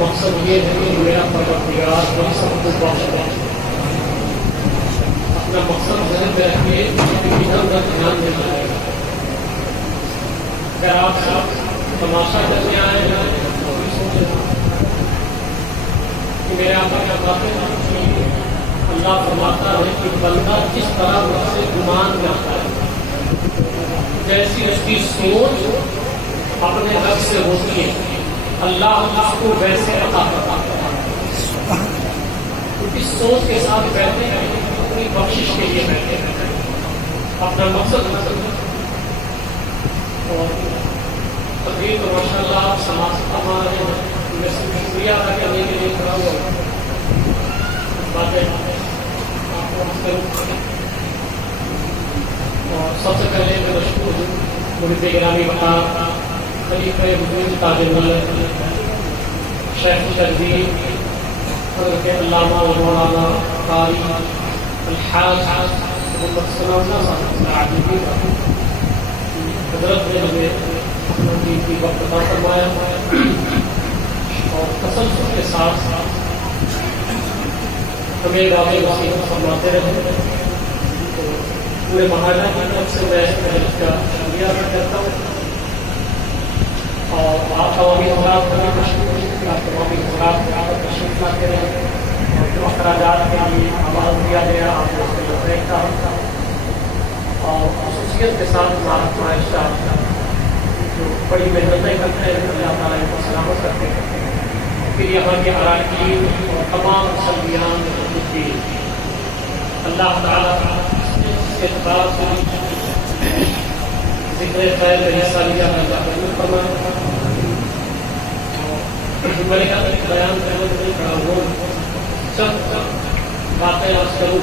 مقصد یہ ہے کہ میرا پروردگار ہم سب کو بخش دے. اپنا مقصد ذہن میں رکھیے، ادھر ادھر دھیان دینا ہے. اگر آپ سب تماشا کرنے آئے ہیں تو بھی سوچ کہ میرے آقا کیا باتیں ہیں. اللہ فرماتا ہے کہ بندہ کس طرح مجھ سے گمان کرتا ہے، جیسی اس کی سوچ اپنے رب سے ہوتی ہے اللہ اس کو ویسے عطا کرتا ہے. اس سوچ کے ساتھ بیٹھے ہیں، اپنی بخشش کے لیے بیٹھے ہیں، اپنا مقصد اور تقریر تو ماشاء اللہ آپ سماج ہمارے میں سے شکریہ ادا کرنے کے لیے کھڑا ہوا باتیں آپ کو کروں. اور سب سے پہلے میں مشکور ہوں مرید گرامی وقار خلیفہ حضور تاج الملک شیخ تجدید حضرت علامہ و مولانا قاری الحاج محمد ثناء اللہ صاحب العابدین حضرت نے ہمیں اپنا قیمتی وقت عطا فرمایا اور تسلسل کے ساتھ ہمیں واقعی نصیحت فرماتے رہے. تو پورے محلہ کی طرف سے میں اس کا شکریہ ادا کرتا ہوں. اور آپ تمامی حضرات کا مشکور کہ آپ تمامی حضرات یہاں پر تشریف لاتے رہے اور جو اخراجات کے لیے آواز دیا گیا آپ کو اس کے لبیک کا ہوتا. اور خصوصیت کے ساتھ ہمارا خواہشہ جو بڑی محنتیں کرتے ہیں اللہ تعالیٰ ان کو سلامت کرتے ہیں. پھر یہاں کے اراکین اور تمام مسلمان کی اللہ تعالیٰ اس اعتبار سے ذکر خیر کا حصہ لیا ہے. اللہ قبول فرمائے. میں نے بیان کرنے میں نہیں کھڑا ہوں، چند باتیں آج کروں.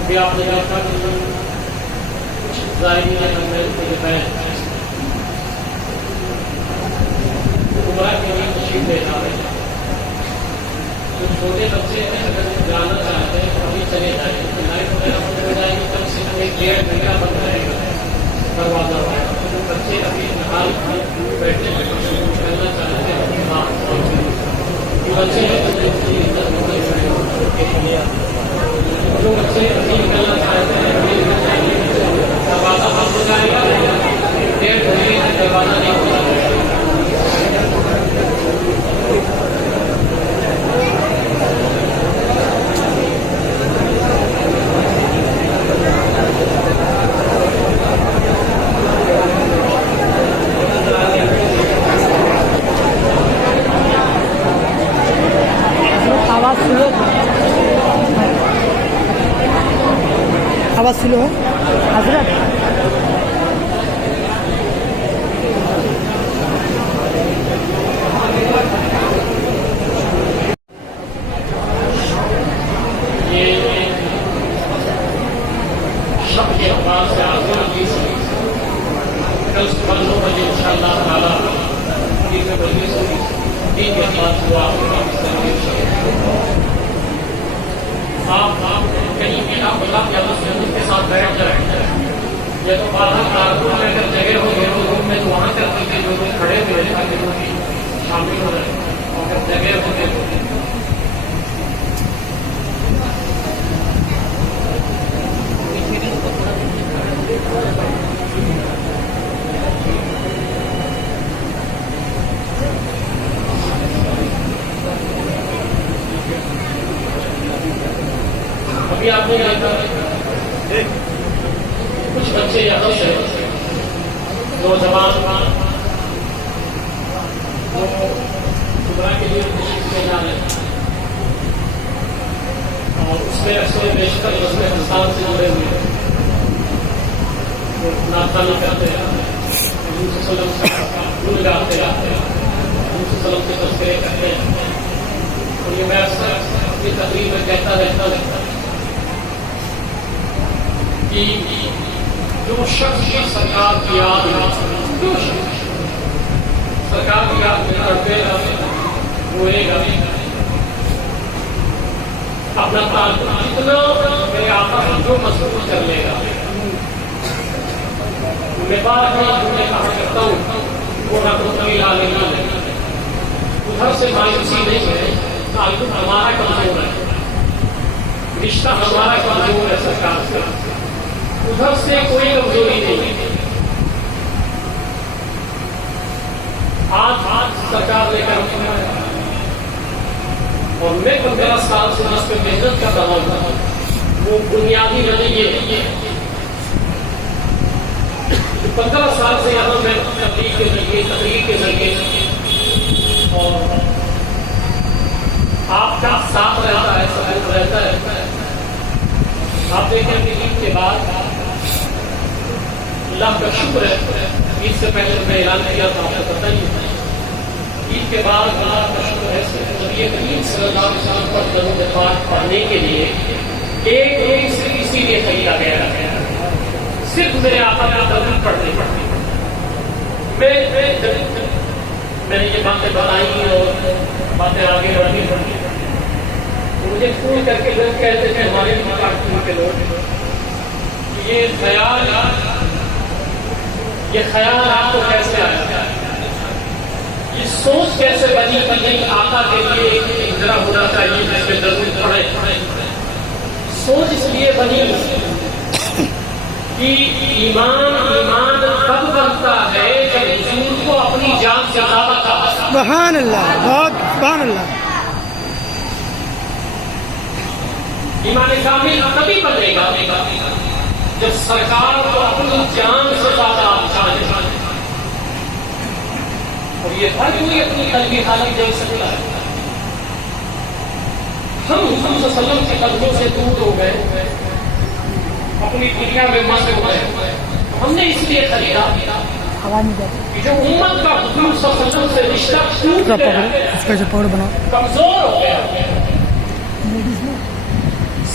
ابھی آپ نے کہا تھا کہ کچھ ظاہری عمرہ کے لیے تشریف لے جا رہے ہیں. جو چھوٹے بچے ہیں اگر جانا چاہتے ہیں تو ابھی چلے جائیں. لائٹ وغیرہ بند ہو جائے گی کم سے کم 1-1.5 گھنٹہ بند رہے گا دروازہ. بچے ابھی نہال بیٹھے کرنا چاہتے ہیں اپنی بچے جو بچے ابھی نکلنا چاہتے ہیں دروازہ بند ہو جائے گا. 1.5 گھنٹے تک دروازہ نہیں کھولا جائے گا. آواز سلو ہے حضرت. شب کے اخبار سے آگے کل صبح 9 بجے ان شاء اللہ تعالیٰ دین کے ساتھ ہوا. آپ کہیں بھی آپ اللہ یا مسجد کے ساتھ بیٹھ جائیں. یا تو باہر کارکن میں اگر جگہ ہو گئے تو روم میں تو وہاں کر دیجیے جو لوگ کھڑے ہوئے ہیں تاکہ وہ بھی شامل ہو رہے ہیں. اور اگر جگہ ہو گئے تو ابھی آپ نے کچھ بچے یہاں سے نوجوان وہ عمرہ کے لیے تشریف لے جا رہے ہیں اور اس میں اکثر بیشتر رسم حساب سے جڑے ہوئے ہیں. وہ ناطانی کرتے ہیں، حضور صلی اللہ علیہ وسلم سے بھول جاتے ہیں، حضور صلی اللہ علیہ وسلم کے تذکرے کرتے ہیں. اور یہ میں اکثر اپنی تقریر میں کہتا رہتا کہ جو شخص سرکار کی یاد میں جو شخص سرکار کی یاد میں کرتے گا روئے گا اپنا تعلق جتنا میرے آقا سے جو مضبوط کر لے گا. میں بار بار کہا کرتا ہوں مایوسی نہیں ہے، تعلق ہمارا کمزور ہے، رشتہ ہمارا کمزور ہے سرکار سے، ادھر سے کوئی کمزوری نہیں۔ آج سرکار نے کام کیا اور میں 15 سال سے اس پہ محنت کر رہا ہوں، وہ بنیادی وجہ یہ ہے 15 سال سے یہاں میں تبلیغ کے ذریعے تقریر کے ذریعے اور آپ کا ساتھ رہتا ہے، ساتھ رہتا ہے۔ آپ دیکھیں کہ عید کے بعد اللہ کا شکر ہے، عید سے پہلے میں اعلان کیا تھا، آپ کو پتہ ہی ہے، عید کے بعد اللہ کا شکر ہے نبی کریم صلی اللہ علیہ وسلم پر درود پاک پڑھنے کے لیے ایک روز سے اسی لیے خریدا گیا ہے، صرف میرے آقا کا درود پڑھنے میں نے یہ باتیں بتائی اور باتیں آگے بڑھنی پڑی، مجھے فون کر کے لوگ کہتے تھے ہمارے پاکستان کے لوگ، یہ خیال آپ کو کیسے آیا، یہ سوچ کیسے بنی کہ آقا کے لیے ایک ذرا ہونا چاہیے جس میں درود پڑھے۔ سوچ اس لیے بنی کہ ایمان کب بنتا ہے جب حضور کو اپنی جان سے زیادہ کہا۔ سبحان اللہ، بہت سبحان اللہ۔ ایمان کامل تبھی بنے گا جب سرکار کو اپنی جان سے زیادہ آپ جانیں، اور یہ ہر کوئی اپنی قلبی حالت جان سکتا ہے۔ ہم صلی اللہ علیہ وسلم کے قدموں سے دور ہو گئے، اپنی دنیا میں مست ہو گئے، ہم نے اس لیے خریدا کہ جو امت کا حضور صلی اللہ علیہ وسلم سے رشتہ ٹوٹ گیا، کمزور ہو گیا۔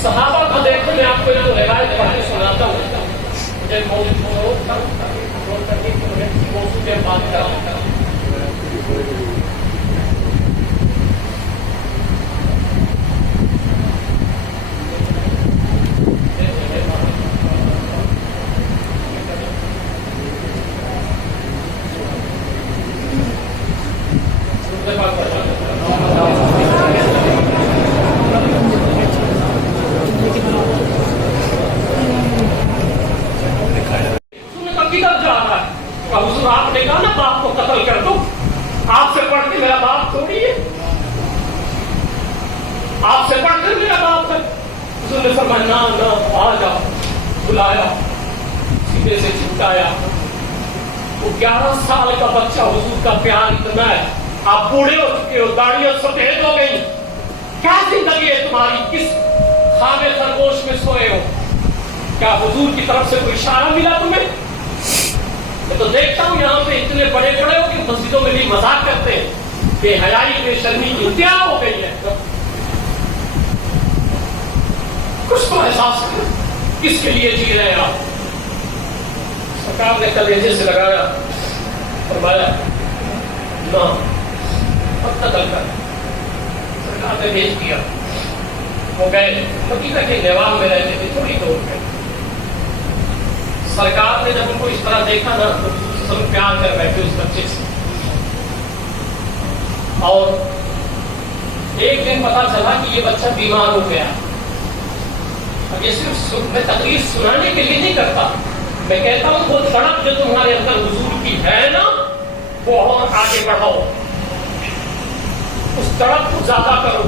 صحابہ کو دیکھو، میں آپ کو ایک روایت پڑھ کے سناتا ہوں، مجھے موضوع پہ بات کر رہا ہوں۔ حضور آپ نے کہا نا باپ کو قتل کر دو، آپ سے پڑھ کے میرا باپ تھوڑی ہے، آپ سے پڑھ کر میرا باپ ہے۔ حضور نے فرمایا نہ آ جاؤ، بلایا، سیدھے سے چھٹایا۔ وہ 11 سال کا بچہ، حضور کا پیار اتنا ہے، آپ بوڑھے ہو چکے ہو، داڑھی سفید ہو گئی، کیا زندگی ہے تمہاری، کس خواب خرگوش میں سوئے ہو، کیا حضور کی طرف سے کوئی اشارہ ملا تمہیں؟ میں تو دیکھتا ہوں یہاں پہ اتنے بڑے بڑے ہو کہ مسجدوں میں بھی مذاق کرتے ہیں، بے حیائی بے شرمی کی انتہا ہو گئی ہے۔ کچھ تو احساس کریں کس کے لیے جی رہے ہیں آپ۔ سرکار نے کلیجے سے لگایا، فرمایا نہ اب قتل کر۔ سرکار نے بھیج دیا، وہ گئے مدینہ کے نیوال میں رہتے تھے، تھوڑی دور میں۔ سرکار نے جب ان کو اس طرح دیکھا نا تو سب پیار کر بیٹھے اس بچے سے، اور ایک دن پتا چلا کہ یہ بچہ بیمار ہو گیا۔ اب یہ صرف میں تقریر سنانے کے لیے نہیں کرتا، میں کہتا ہوں وہ تڑپ جو تمہارے اندر حضور کی ہے نا، وہ اور آگے بڑھاؤ، اس تڑپ کو زیادہ کرو۔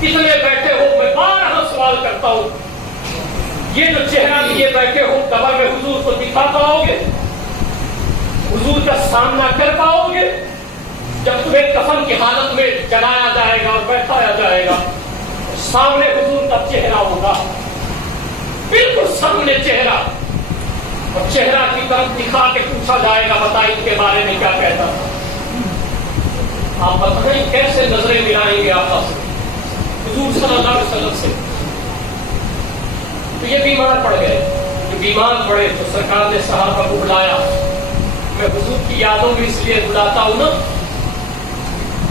کتنے بیٹھے ہو، میں بارہا سوال کرتا ہوں، یہ جو چہرہ لیے بیٹھے ہو قبر میں حضور کو دکھا پاؤ گے؟ حضور کا سامنا کر پاؤ گے؟ جب تمہیں کفن کی حالت میں جلایا جائے گا اور بیٹھایا جائے گا، سامنے حضور کا چہرہ ہوگا، بالکل سامنے چہرہ، اور چہرہ کی طرف دکھا کے پوچھا جائے گا بتائیں ان کے بارے میں کیا کہتا تھا۔ آپ بتائیں کیسے نظریں ملائیں گے آپس میں حضور صلی اللہ علیہ وسلم سے؟ تو یہ بیمار پڑ گئے، جو بیمار پڑے تو سرکار نے صحابہ کو بلایا۔ میں حضور کی یادوں میں اس لیے بلاتا ہوں نا،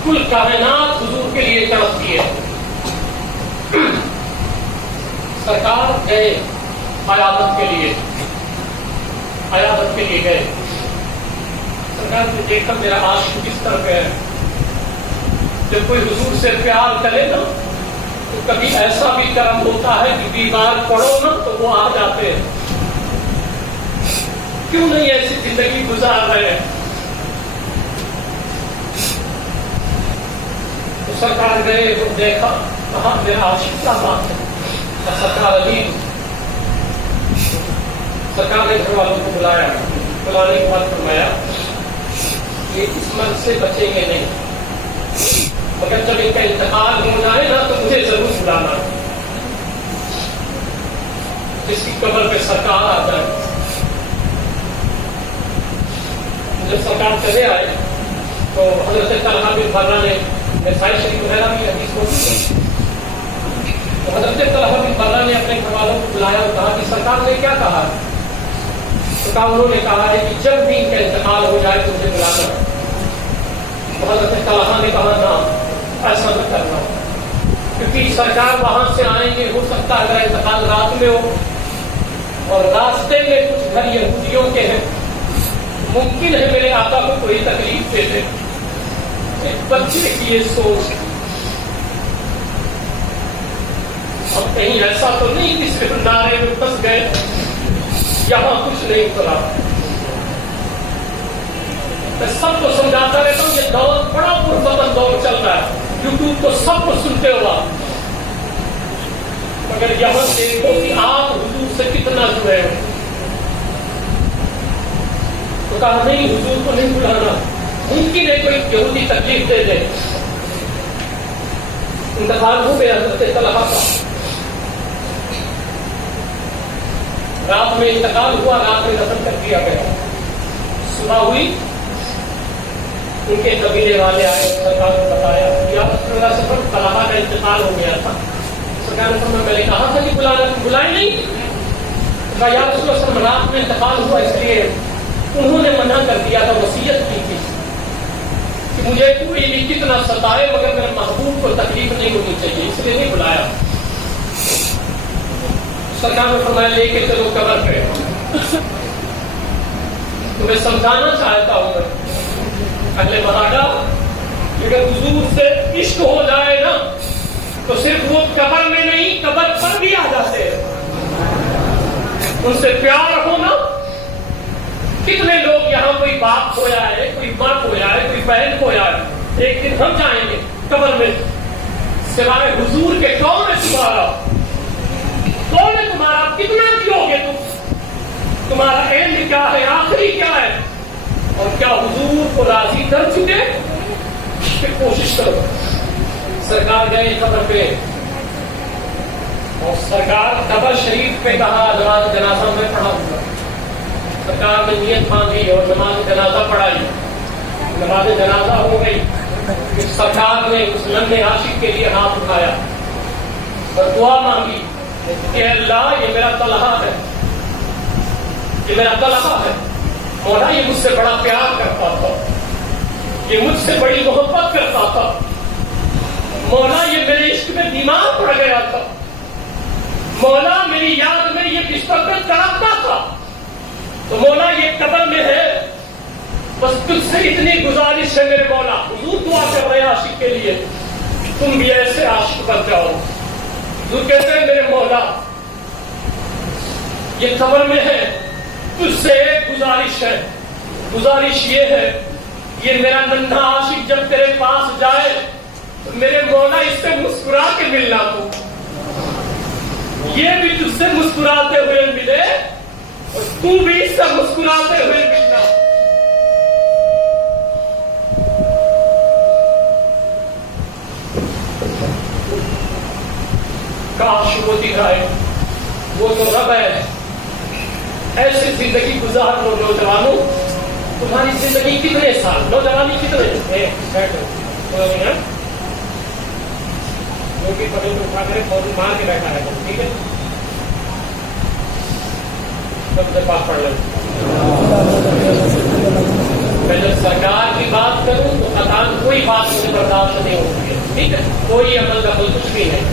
کل کائنات حضور کے لیے تڑپتی ہے۔ سرکار گئے عیادت کے لیے، عیادت کے لیے گئے۔ سرکار نے دیکھا میرا عاشق کس طرح ہے، جب کوئی حضور سے پیار کرے نا تو کبھی ایسا بھی کرم ہوتا ہے کہ بیمار پڑو نا تو وہ آ جاتے ہیں. کیوں نہیں ایسی زندگی گزار رہے ہیں؟ تو سرکار گئے تو دیکھا کہاں میرا عاشق کا بات ہے. سرکار علی سرکار نے گھر والوں کو بلایا. بلانے کے بعد فرمایا کہ اس مرض سے بچیں گے نہیں، مگر جب ان کا انتقال ہو جائے نا تو مجھے ضرور بلانا. جس کی قبر پہ سرکار آ جائے. جب سرکار چلے آئے تو حضرت طلحہ بن برہ نے نسائی شریف وغیرہ بھی حدیث موجود ہے. تو حضرت طلحہ بن برہ نے اپنے گھر والوں کو بلایا اور کہا کہ سرکار نے کیا کہا؟ تو کہا انہوں نے کہا ہے کہ جب بھی ان کا انتقال ہو جائے تو مجھے بلانا. تو حضرت طلحہ نے کہا نہ، ایسا نہ کرنا، کیونکہ سرکار وہاں سے آئیں گے، ہو سکتا ہے اگر انتقال رات میں ہو اور راستے میں کچھ گھر یہودیوں کے ہیں، ممکن ہے میرے آقا کو کوئی تکلیف دے دے. ایک بچے کی یہ سوچ. اب کہیں ایسا تو نہیں کہ صرف نعرے میں پھنس گئے، یہاں کچھ نہیں کرا. میں سب کو سمجھاتا رہتا ہوں یہ دور بڑا پرفتن دور چل رہا ہے. یوٹیوب کو سب کو سنتے ہوا، مگر یہاں دیکھو کہ آپ حضور سے کتنا جڑے ہو. تو کہا نہیں، حضور کو نہیں بلانا، ممکن ہے کوئی یہودی تکلیف دے دے. انتقال ہو گیا حضرت طلحہ کا. رات میں انتقال ہوا، رات میں دفن کر دیا گیا. صبح ہوئی، ان کے قبیلے والے آئے، سرکار کو بتایا یا رسول اللہ صلی اللہ علیہ وسلم طلحہ کا انتقال ہو گیا تھا. سرکار نے فرمایا میں نے کہا تھا کہ بلانا، بلائے نہیں. کہا یا رسول اللہ صلی اللہ علیہ وسلم رات میں انتقال ہوا، اس لیے انہوں نے منع کر دیا تھا، وصیت کی تھی کہ مجھے کوئی بھی کتنا ستائے مگر میرے محبوب کو تکلیف نہیں ہونی چاہیے، اس لیے نہیں بلایا. سرکار نے فرمایا لے کے چلو قبر پہ. تمہیں سمجھانا چاہتا ہوں میں اہل مہاجا، اگر حضور سے عشق ہو جائے نا تو صرف وہ قبر میں نہیں، قبر پر بھی آ جاتے ہیں. ان سے پیار ہو نا. کتنے لوگ یہاں، کوئی باپ کھویا ہے، کوئی ماں کھویا ہے، کوئی بہن کھویا ہے، ایک دن ہم جائیں گے قبر میں. سوائے حضور کے کون ہے تمہارا؟ کون ہے تمہارا؟ کتنا جیو گے تم؟ تمہارا اینڈ کیا ہے؟ آخری کیا ہے؟ اور کیا حضور کو راضی کر چکے؟ پھر کوشش کرو. سرکار گئے قبر پہ اور سرکار قبر شریف پہ کہا نماز جنازہ میں پڑھا ہوں. سرکار نے نیت مانگی اور نماز جنازہ پڑھائی. نماز جنازہ ہو گئی. پھر سرکار نے اس لمحے عاشق کے لیے ہاتھ اٹھایا اور دعا مانگی کہ اللہ یہ میرا طلحہ ہے، یہ میرا طلحہ ہے. مولا یہ مجھ سے بڑا پیار کرتا تھا، یہ مجھ سے بڑی محبت کرتا تھا. مولا یہ میرے عشق میں بیمار پڑ گیا تھا. مولا میری یاد میں یہ بستر پہ تڑپتا تھا. تو مولا یہ قبر میں ہے، بس تجھ سے اتنی گزارش ہے میرے مولا. حضور دعا کر رہے عاشق کے لیے، تم بھی ایسے عاشق بن جاؤ. حضور کہتے ہیں میرے مولا یہ قبر میں ہے، تجھ سے ایک گزارش ہے. گزارش یہ ہے، یہ میرا ننھا عاشق جب تیرے پاس جائے تو میرے مولا اس سے مسکرا کے ملنا. تو یہ بھی تجھ سے مسکراتے ہوئے ملے اور تو بھی اس سے مسکراتے ہوئے ملنا. کاش وہ دکھائے، وہ تو رب ہے. ایسی زندگی گزار لو نوجوانوں. تمہاری زندگی کتنے سال، نوجوانی کتنے؟ پکڑ کو اٹھا کر فوری مار کے بیٹھا ہے. ٹھیک ہے، سب سے پاس پڑھ لیں. میں جب سرکار کی بات کروں تو خطان کوئی بات مجھے برداشت نہیں ہوتی ہے. ٹھیک ہے، کوئی عمل دخل کچھ بھی نہیں،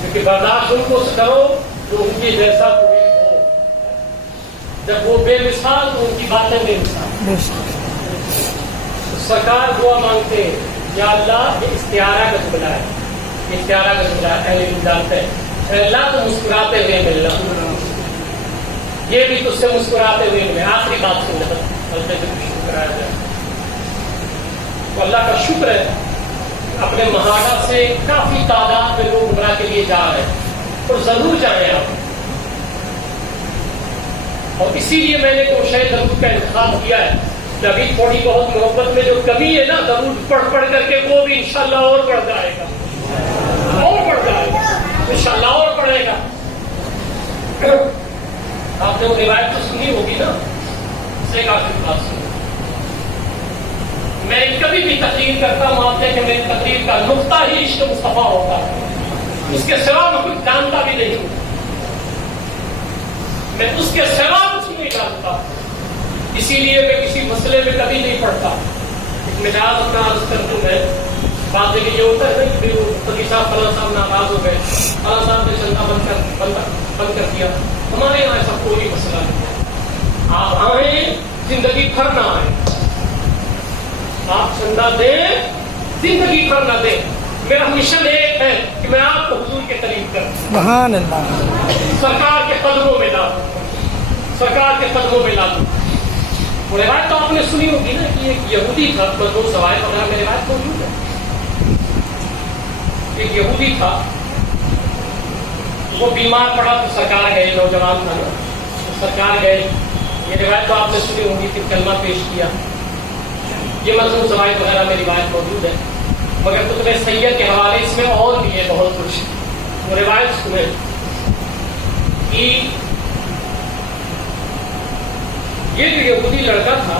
کیونکہ برداشت ان کو کرو جو ان کی جیسا کوئی ہو. جب وہ بے مثال تو ان کی باتیں بے مثال. سرکار دعا مانگتے یا اللہ یہ استعارہ کا جملہ ہے، استعارہ کا جملہ ہے، اہل علم جانتے ہیں، اے اللہ تو مسکراتے ہوئے ملنا، یہ بھی تجھ سے مسکراتے ہوئے ملے. آخری بات سن لے بلکہ شکر کرایا جائے. تو اللہ کا شکر ہے اپنے مہاڑا سے کافی تعداد میں لوگ عمرہ کے لیے جا رہے ہیں، اور ضرور جائیں آپ. اور اسی لیے میں نے کوشش درود کا انتخاب کیا ہے کہ ابھی تھوڑی بہت محبت میں جو کمی ہے نا، درود پڑھ پڑھ کر کے وہ بھی انشاءاللہ اور بڑھ جائے گا، اور بڑھ جائے گا انشاءاللہ، اور بڑھے گا. آپ نے وہ روایت تو سنی ہوگی نا، سے کافی بات سنی. میں کبھی بھی تقریر کرتا ہوں آپ کہ میری تقریر کا نقطہ ہی عشق مصطفیٰ ہوتا ہے، اس کے سوا میں کچھ جانتا بھی نہیں ہوں، میں اس کے سوا کچھ نہیں جانتا. اسی لیے میں کسی مسئلے میں کبھی نہیں پڑھتا. ایک مزاج اپنا عرض کر دوں میں، بات یہ ہوتا ہے کہ قاضی صاحب فلاں صاحب ناراض ہو گئے، فلاں صاحب نے چندہ بند کر دیا. ہمارے یہاں ایسا کوئی مسئلہ نہیں ہے. آپ آئیں زندگی بھر نہ آئیں، آپ چندہ دیں زندگی بھر نہ دیں. میرا مشن ایک ہے کہ میں آپ کو حضور کے قریب کروں، سبحان اللہ، سرکار کے قدموں میں لا دوں، سرکار کے قدموں میں لا دوں. وہ روایت تو آپ نے سنی ہوگی نا کہ ایک یہودی تھا، دو سوائے وغیرہ میں روایت موجود ہے. ایک یہودی تھا، وہ بیمار پڑا تو سرکار گئے، نوجوان تھا نا، سرکار گئے. یہ روایت تو آپ نے سنی ہوگی کہ کلمہ پیش کیا. یہ مضمون سوائے وغیرہ میں روایت موجود ہے، مگر کتب سید کے حوالے اس میں اور بھی ہے بہت کچھ. وہ روایت سنیں کہ یہ جو یہودی لڑکا تھا،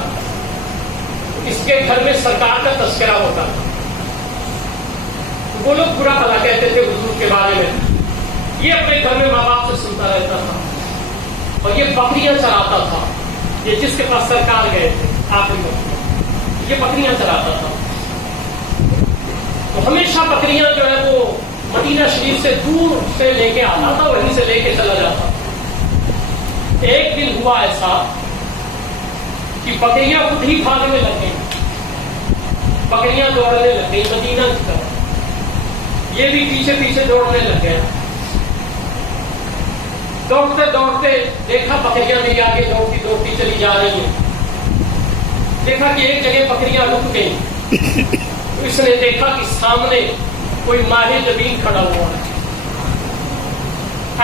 اس کے گھر میں سرکار کا تذکرہ ہوتا تھا. وہ لوگ برا بھلا کہتے تھے حضور کے بارے میں. یہ اپنے گھر میں ماں باپ سے سنتا رہتا تھا، اور یہ بکریاں چراتا تھا. یہ جس کے پاس سرکار گئے تھے آخری وقت میں، یہ بکریاں چراتا تھا. تو ہمیشہ بکریاں جو ہے وہ مدینہ شریف سے دور سے لے کے آتا تھا، وہیں سے لے کے چلا جاتا. ایک دن ہوا ایسا کہ بکریاں خود ہی بھاگنے لگ گئی، بکریاں دوڑنے لگ گئی مدینہ کی طرف. یہ بھی پیچھے پیچھے دوڑنے لگ گیا. دوڑتے دوڑتے دیکھا بکریاں میری آگے دوڑتی دوڑتی چلی جا رہی ہیں. دیکھا کہ ایک جگہ بکریاں رک گئی. اس نے دیکھا کہ سامنے کوئی ماہی زمین کھڑا ہوا ہے.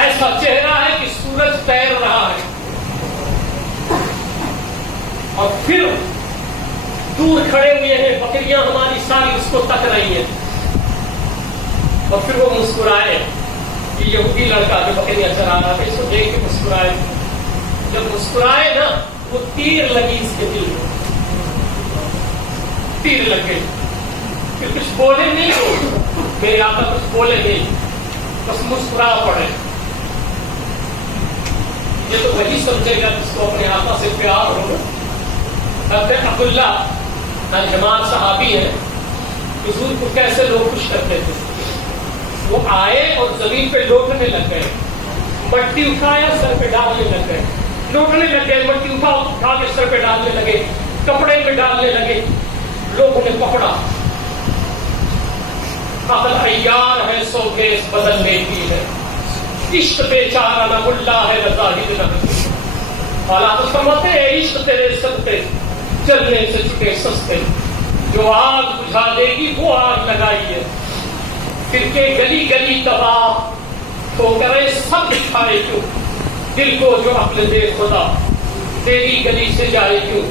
ایسا چہرہ ہے کہ سورج تیر رہا ہے، اور پھر دور کھڑے ہوئے ہیں بکریاں ہماری ساری اس کو تک رہی ہیں. اور پھر وہ مسکرائے کہ یہودی لڑکا جو بکریاں چرا رہا تھا، اس کو دیکھ کے مسکرائے. جب مسکرائے نا، وہ تیر لگی اس کے دل میں، تیر لگ گئی. کہ کچھ بولے نہیں، میرے آقا کچھ بولے نہیں، بس مسکرا پڑے. یہ تو وہی سمجھے گا جس کو اپنے آقا سے پیار ہو. حضرت عبداللہ الجمال صحابی ہیں، حضور کو کیسے لوگ خوش کرتے تھے. وہ آئے اور زمین پہ لوٹنے لگ گئے، مٹی اٹھایا سر پہ ڈالنے لگ گئے، لوٹنے لگ گئے، مٹی اٹھا کے سر پہ ڈالنے لگے، کپڑے میں ڈالنے لگے. لوگوں نے پکڑا، عقل عیار ہے سو بھیس بدل لیتی ہے، عشق بیچارہ نہ ملا ہے نہ زاہد نہ حکیم. حالات فرماتے ہیں عشق تیرے صدقے چلنے سے چھٹے سستے، جو آگ بجھا دے گی وہ آگ لگائی ہے. پھر کے گلی گلی تباہ ٹھوکریں سب دکھائے کیوں، دل کو جو عقل دے خدا تیری گلی سے جائے کیوں.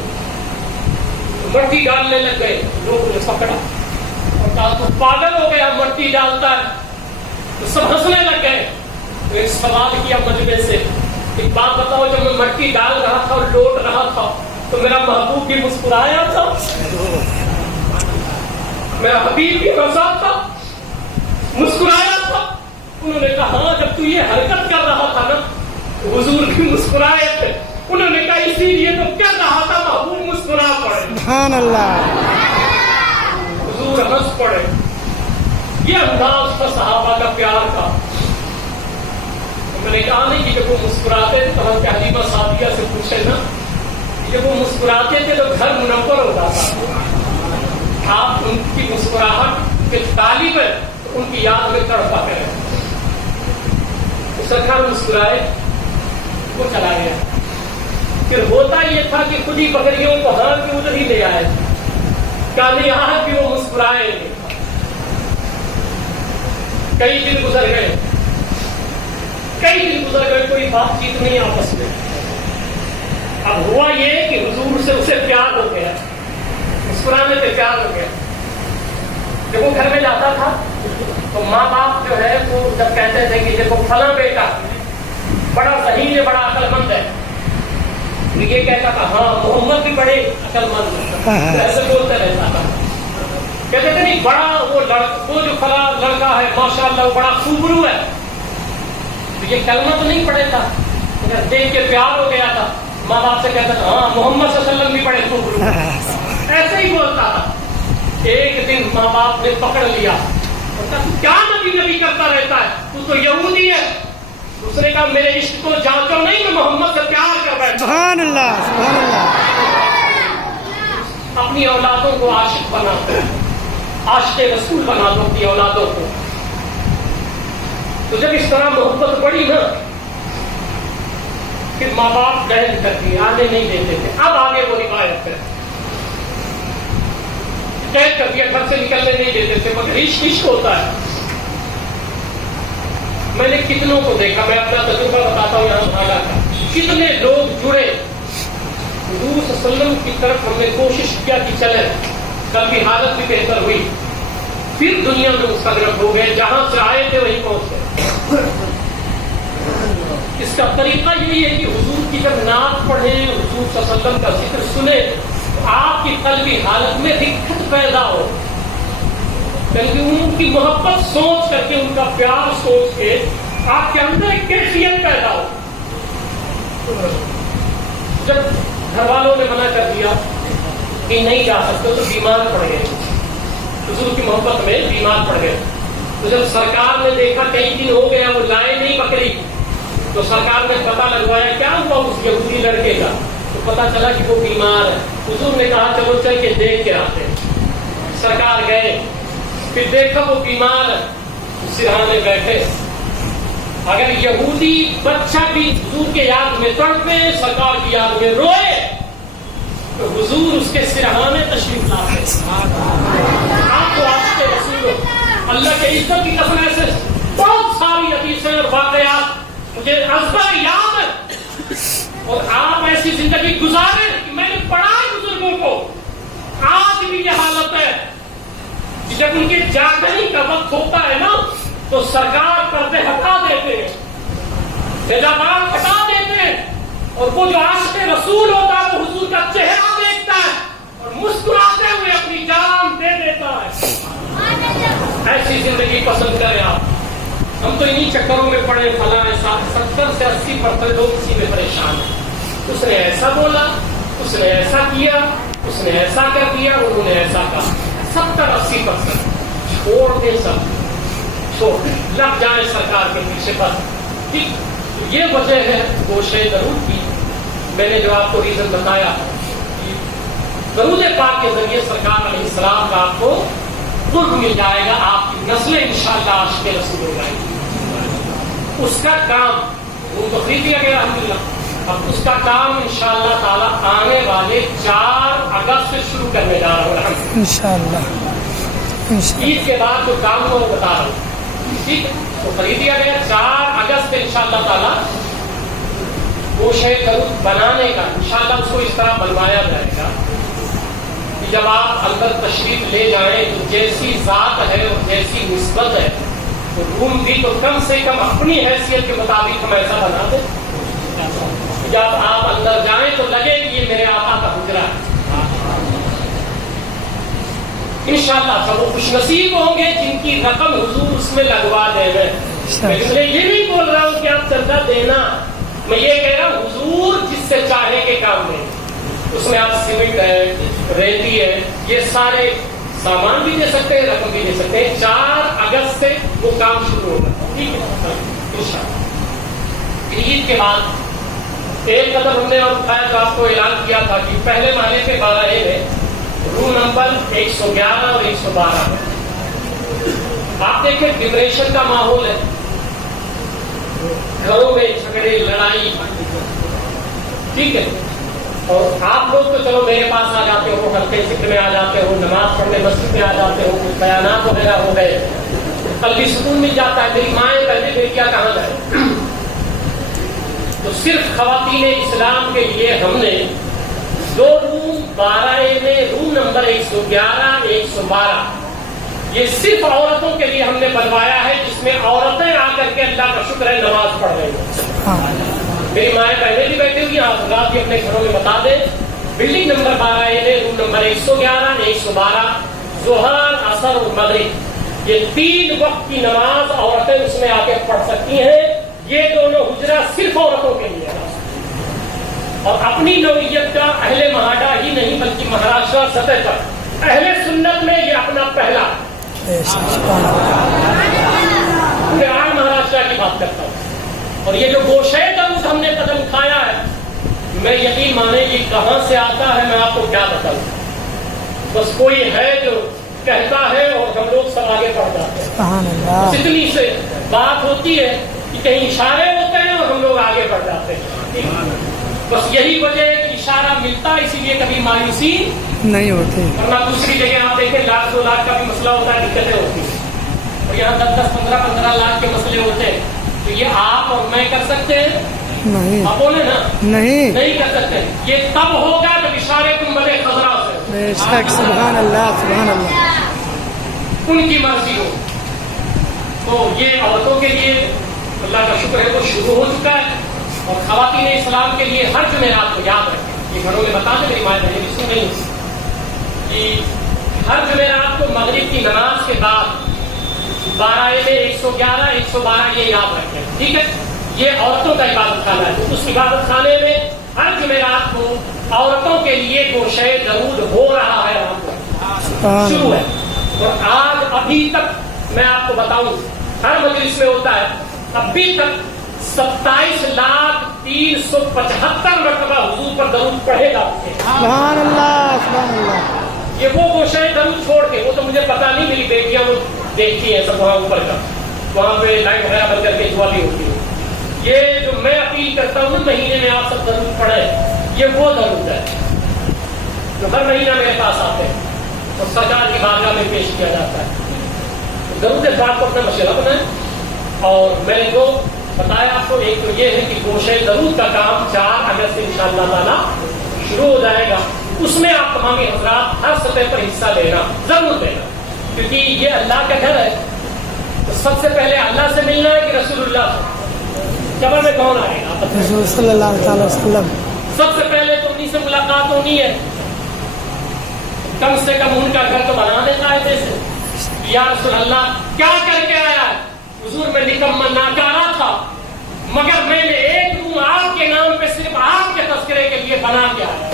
مٹی ڈالنے لگ گئے، لوگوں نے پکڑا اور کہا تو پاگل ہو گیا، مٹی ڈالتا ہے. تو سب ہنسنے لگ گئے. تو ایک سوال کیا مجمع سے، ایک بات بتاؤ، جب میں مٹی ڈال رہا تھا اور لوٹ رہا تھا تو میرا محبوب بھی مسکرایا تھا، میرا حبیب بھی ہنسا تھا، مسکرایا تھا. انہوں نے کہا ہاں، جب تو یہ حرکت کر رہا تھا نا حضور بھی مسکرائے تھے. انہوں نے کہا اسی لیے تو کیا کہا تھا محبوب مسکرا پڑے. سبحان اللہ، حضور ہنس پڑے. یہ انداز تھا صحابہ کا پیار کا. میں نے کہا نہیں کہ جب وہ مسکراتے تھے تو ہم حلیمہ سعدیہ سے پوچھے نا، جب وہ مسکراتے تھے تو گھر منور ہوتا تھا. آپ ان کی مسکراہٹ مسکراہٹ کے طالب ہے ان کی یاد میں تڑپا کرے. سرکار مسکرائے, وہ چلا گیا. پھر ہوتا یہ تھا کہ خود ہی بکریوں کو ہار کے ادھر ہی لے آئے. یہاں بھی وہ مسکرائے. کئی دن گزر گئے, کوئی بات چیت نہیں آپس میں. اب ہوا یہ کہ حضور سے اسے پیار ہو گیا, مسکرانے پہ پیار ہو گیا. جب وہ گھر میں جاتا تھا تو ماں باپ جو ہے وہ جب کہتے تھے کہ دیکھو فلاں بیٹا بڑا ذہین ہے, بڑا عقل مند ہے, تو یہ کہتا تھا ہاں محمد بھی بڑے عقل مند ہے, ایسے بولتا رہتا تھا. کہتے تھے نہیں بڑا وہ جو فلاں لڑکا ہے ماشاءاللہ وہ بڑا خوبرو ہے. تو یہ کلمہ تو نہیں پڑھے تھا, دیکھ کے پیار ہو گیا تھا. ماں باپ سے کہتا تھا ہاں محمد صلی اللہ علیہ وسلم بھی بڑے خوبرو ہیں, ایسے ہی بولتا تھا. ایک دن ماں باپ نے پکڑ لیا, کیا نبی کرتا رہتا ہے, تو تو یہودی ہے. اس نے کہا میرے عشق کو جانچو نہیں, میں محمد سے پیار کر بیٹھا. سبحان اللہ, سبحان اللہ. اپنی اولادوں کو عاشق بنا دو, عاشق رسول بنا دو اپنی اولادوں کو. تو جب اس طرح محبت بڑی نا, پھر ماں باپ قید کر دیے, آنے نہیں دیتے تھے. اب آگے وہ روایت ہے, قید کر دیا, گھر سے نکلنے نہیں دیتے تھے. مگر عشق ہوتا ہے. میں نے کتنوں کو دیکھا, میں اپنا تجربہ بتاتا ہوں یہاں بھاگا کا. کتنے لوگ جڑے حضور صلی اللہ علیہ وسلم کی طرف, ہم نے کوشش کیا کہ چلے, کل کی حالت بھی بہتر ہوئی, پھر دنیا میں مستغرق ہو گئے, جہاں سے آئے تھے وہیں پہنچ گئے. اس کا طریقہ یہی ہے کہ حضور کی جب نعت پڑھیں, حضور صلی اللہ علیہ وسلم کا ذکر سنیں, آپ کی قلبی حالت میں رکھت پیدا ہو. بلکہ ان کی محبت سوچ کر کے, ان کا پیار سوچ کے آپ کے اندر ایک کیفیت پیدا ہو. جب گھر والوں نے منع کر دیا کہ نہیں جا سکتے تو بیمار پڑ گئے, حضور کی محبت میں بیمار پڑ گئے. تو جب سرکار نے دیکھا کئی دن ہو گیا وہ لائے نہیں بکری, تو سرکار نے پتہ لگوایا کیا ہوا اس یہودی لڑکے کا, تو پتہ چلا کہ وہ بیمار ہے. حضور نے کہا چلو چل کے دیکھ کے آتے ہیں. سرکار گئے, پھر دیکھا وہ بیمار ہے, سرہانے بیٹھے. اگر یہودی بچہ بھی حضور کے یاد میں تڑپے, سرکار کی یاد میں روئے, تو حضور اس کے سرہانے تشریف لاتے. آپ کو عاشق رسول ہو, اللہ کے عزت کی قسم ایسے بہت ساری حدیثیں اور واقعات مجھے ازبر یاد ہے, اور آپ ایسی زندگی گزارے کہ میں نے پڑھا بزرگوں کو. آج بھی یہ حالت ہے کہ جب ان کے جاگنے کا وقت ہوتا ہے نا, تو سرکار پردے ہٹا دیتے ہیں, حجابات ہٹا دیتے ہیں, اور وہ جو عاشق رسول ہوتا ہے وہ حضور کا چہرہ دیکھتا ہے اور مسکراتے ہوئے اپنی جان دے دیتا ہے. ایسی زندگی پسند کریں آپ. ہم تو انہی چکروں میں پڑے, فلاں ایسا. 70 سے 80% لوگ اسی میں پریشان ہیں. اس نے ایسا بولا, اس نے ایسا کیا, اس نے ایسا کر دیا, انہوں نے ایسا کہا. 70-80% چھوڑ دے, سب چھوڑ لگ جائیں سرکار کے پیچھے. بس یہ وجہ ہے گوشے درود کی. میں نے جو آپ کو ریزن بتایا, درود پاک کے ذریعے سرکار علیہ السلام کا آپ کو قرب مل جائے گا, آپ کی نسلیں انشاءاللہ عاشق رسول ہو جائیں گی. اس کا کام وہ تو خرید دیا گیا الحمدللہ. اب اس کا کام انشاءاللہ تعالی آنے والے 4 اگست سے شروع کرنے جا رہا ہوں انشاءاللہ. عید کے بعد جو کام ہو وہ بتا رہا ہوں. ٹھیک ہے, تو خرید دیا گیا 4 اگست سے انشاءاللہ تعالی وہ شے درود بنانے کا. انشاءاللہ اس کو اس طرح بنوایا جائے گا کہ جب آپ اندر تشریف لے جائیں تو جیسی ذات ہے اور جیسی نسبت ہے, تو روم بھی تو کم سے کم اپنی حیثیت کے مطابق ہم ایسا بنا دیں. جب آپ اندر جائیں تو لگے کہ یہ میرے آقا کا حجرہ ہے. انشاءاللہ سب وہ خوش نصیب ہوں گے جن کی رقم حضور اس میں لگوا دے گئے. میں یہ نہیں بول رہا ہوں کہ آپ چندہ دینا, میں یہ کہہ رہا ہوں حضور جس سے چاہے کے کام دیں. اس میں آپ سیمنٹ ہے, ریتی ہے, یہ سارے سامان بھی دے سکتے ہیں, رقم بھی دے سکتے ہیں. 4 اگست سے وہ کام شروع ہوگا. ٹھیک ہے انشاءاللہ. عید کے بعد ایک قدم ہم نے اور اٹھایا تو آپ کو اعلان کیا تھا کہ پہلے مالے کے 12A میں روم نمبر 111 اور 112 میں آپ دیکھیں ڈپریشن کا ماحول ہے، گھروں میں جھگڑے لڑائی، ٹھیک ہے، اور آپ لوگ تو چلو میرے پاس آ جاتے ہو، ہلکے ذکر میں آ جاتے ہو، نماز پڑھنے مسجد میں آ جاتے ہو، کچھ بیانات وغیرہ ہو گئے، قلبی سکون مل جاتا ہے، میری مائیں پہلے میری کیا کہاں جائے. تو صرف خواتین اسلام کے لیے ہم نے 2 روم 12A میں روم نمبر 111 112 یہ صرف عورتوں کے لیے ہم نے بنوایا ہے، جس میں عورتیں آ کر کے اللہ کا شکر ہے نماز پڑھ رہی ہیں. میری مائیں پہلے بھی بیٹھی ہوئی ہیں، آپ رات بھی اپنے گھروں میں بتا دیں. بلڈنگ نمبر 12A میں روم نمبر 111 112 ظہر عصر اور مغرب یہ 3 وقت کی نماز عورتیں اس میں آ کے پڑھ سکتی ہیں. یہ دونوں حجرہ صرف عورتوں کے لیے ہے. اور اپنی نوعیت کا اہل مہاڈا ہی نہیں بلکہ مہاراشٹر سطح پر اہل سنت میں یہ اپنا پہلا پورے آج مہاراشٹر کی بات کرتا ہوں. اور یہ جو گوشے درود ہم نے قدم اٹھایا ہے، میں یقین مانے یہ کہاں سے آتا ہے میں آپ کو کیا بتاؤں. بس کوئی ہے جو کہتا ہے اور ہم لوگ سب آگے بڑھ جاتے ہیں. اتنی سے بات ہوتی ہے کہ کہیں اشارے ہوتے ہیں اور ہم لوگ آگے بڑھ جاتے ہیں. بس یہی وجہ ہے کہ اشارہ ملتا ہے، اسی لیے کبھی مایوسی نہیں ہوتی. ورنہ دوسری جگہ آپ دیکھیں 1 2 لاکھ کا بھی مسئلہ ہوتا ہے، دقتیں ہوتی ہیں، اور یہاں 10 15 لاکھ کے مسئلے ہوتے ہیں. تو یہ آپ اور میں کر سکتے ہیں؟ نہیں. آپ بولے نا نہیں کر سکتے. یہ تب ہوگا جب اشارے تمبلے خزرا سے بے شک. سبحان اللہ سبحان اللہ. ان کی مرضی ہو. تو یہ عورتوں کے لیے اللہ کا شکر ہے وہ شروع ہو چکا ہے. اور خواتین اسلام کے لیے ہر جمعرات کو یاد رکھیں، یہ گھروں میں بتا دیں میری مائیں بہنیں سن نہیں کہ ہر جمعرات کو مغرب کی نماز کے بعد 12A میں 111 112 یہ یاد رکھیں، ٹھیک ہے. یہ عورتوں کا عبادت خانہ ہے. اس عبادت خانے میں ہر جمعرات کو عورتوں کے لیے گوشے درود ہو رہا ہے، شروع ہے. اور آج ابھی تک میں آپ کو بتاؤں ہر مجلس میں ہوتا ہے، ابھی تک 27,375 مرتبہ حضور پر درود پڑھے جاتے ہیں. سبحان اللہ سبحان اللہ. یہ وہ گوشے درود چھوڑ کے، وہ تو مجھے پتا نہیں، میری بیٹیاں وہ دیکھتی ہیں سب وہاں اوپر کا، وہاں پہ لائٹ وغیرہ بند کر کے دعا بھی ہوتی ہے. یہ جو میں اپیل کرتا ہوں مہینے میں آپ سب درود پڑھیں، یہ وہ درود ہے جو ہر مہینہ میرے پاس آتے ہیں اور سرکار کی بارگاہ میں پیش کیا جاتا ہے. درود پاک کو اپنا مشورہ بنائیں. اور میں نے جو بتایا آپ کو، ایک تو یہ ہے کہ گوشے درود کا کام 4 اگست سے انشاءاللہ تعالیٰ شروع ہو جائے گا. اس میں آپ تمامی حضرات ہر سطح پر حصہ لینا، ضرور دینا، کیونکہ یہ اللہ کا گھر ہے. تو سب سے پہلے اللہ سے ملنا ہے کہ رسول اللہ سے؟ قبر میں کون آئے گا؟ رسول صلی اللہ علیہ وسلم. سب سے پہلے تو انہیں سے ملاقات ہونی ہے. کم سے کم ان کا گھر تو بنا دیتا ہے جیسے. یا رسول اللہ کیا کر کے آیا ہے؟ حضور میں نکما ناکارہ تھا، مگر میں نے ایک روم آپ کے نام پہ صرف آپ کے تذکرے کے لیے بنا کے آیا.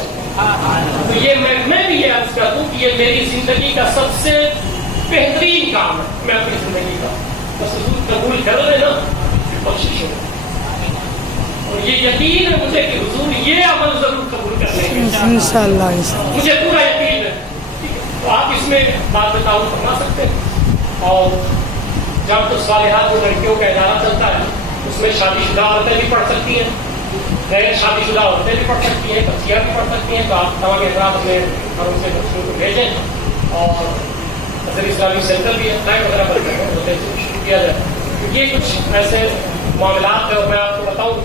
تو یہ میں بھی یہ عرض کر دوں کہ یہ میری زندگی کا سب سے بہترین کام ہے. میں اپنی زندگی کا بس حضور قبول کر لے نا، بخشش ہو. اور یہ یقین ہے مجھے کہ حضور یہ عمل ضرور قبول کر لیں گے انشاءاللہ. مجھے پورا یقین ہے. تو آپ اس میں بات بتاؤ فرما سکتے ہیں. اور جب تو صالحات جو لڑکیوں کا ادارہ چلتا ہے اس میں شادی شدہ عورتیں بھی پڑھ سکتی ہیں، غیر شادی شدہ عورتیں بھی پڑھ سکتی ہیں، بچیاں بھی پڑھ سکتی ہیں. تو آپ تمام حضرات اپنے گھروں سے بچوں کو بھیجیں اور نظر اسلامی سینٹر بھی اپلائی وغیرہ پر ہوتے شروع کیا جائے. یہ کچھ ایسے معاملات ہیں اور میں آپ کو بتاؤں